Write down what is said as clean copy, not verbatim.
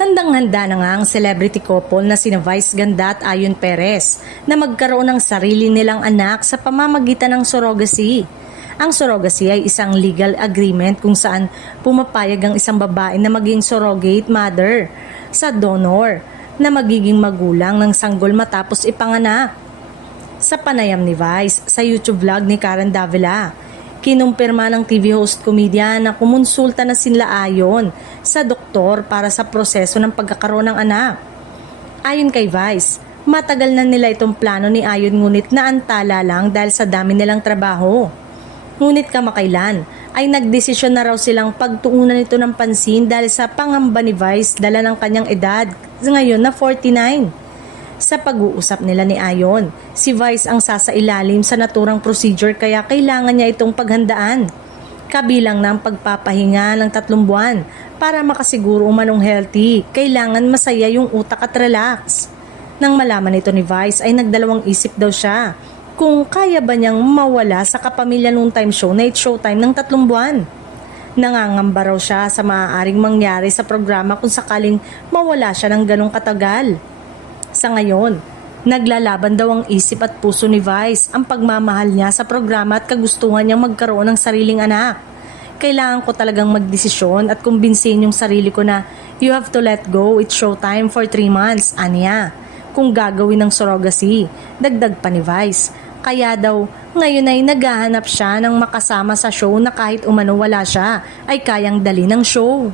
Handang-handa na nga ang celebrity couple na sina Vice Ganda at Ayon Perez na magkaroon ng sarili nilang anak sa pamamagitan ng surrogacy. Ang surrogacy ay isang legal agreement kung saan pumapayag ang isang babae na maging surrogate mother sa donor na magiging magulang ng sanggol matapos ipanganak. Sa panayam ni Vice sa YouTube vlog ni Karen Davila, kinumpirma ng TV host comedian na kumonsulta na sila Ayon sa doktor para sa proseso ng pagkakaroon ng anak. Ayon kay Vice, matagal na nila itong plano ni Ayon ngunit naantala lang dahil sa dami nilang trabaho. Ngunit kamakailan ay nagdesisyon na raw silang pagtuunan ito ng pansin dahil sa pangamba ni Vice dala ng kanyang edad ngayon na 49. Sa pag-uusap nila ni Ayon, si Vice ang sasailalim sa naturang procedure kaya kailangan niya itong paghandaan. Kabilang na ang pagpapahinga ng 3 buwan para makasiguro umanong healthy, kailangan masaya yung utak at relax. Nang malaman ito ni Vice ay nagdalawang isip daw siya kung kaya ba niyang mawala sa kapamilya noon time show na It's Showtime ng 3 buwan. Nangangamba raw siya sa maaaring mangyari sa programa kung sakaling mawala siya ng ganong katagal. Sa ngayon, naglalaban daw ang isip at puso ni Vice ang pagmamahal niya sa programa at kagustuhan niyang magkaroon ng sariling anak. Kailangan ko talagang magdesisyon at kumbinsin yung sarili ko na you have to let go, It's Showtime for 3 months, aniya. Kung gagawin ng surrogacy, dagdag pa ni Vice. Kaya daw, ngayon ay naghahanap siya ng makasama sa show na kahit umano wala siya, ay kayang dali ng show.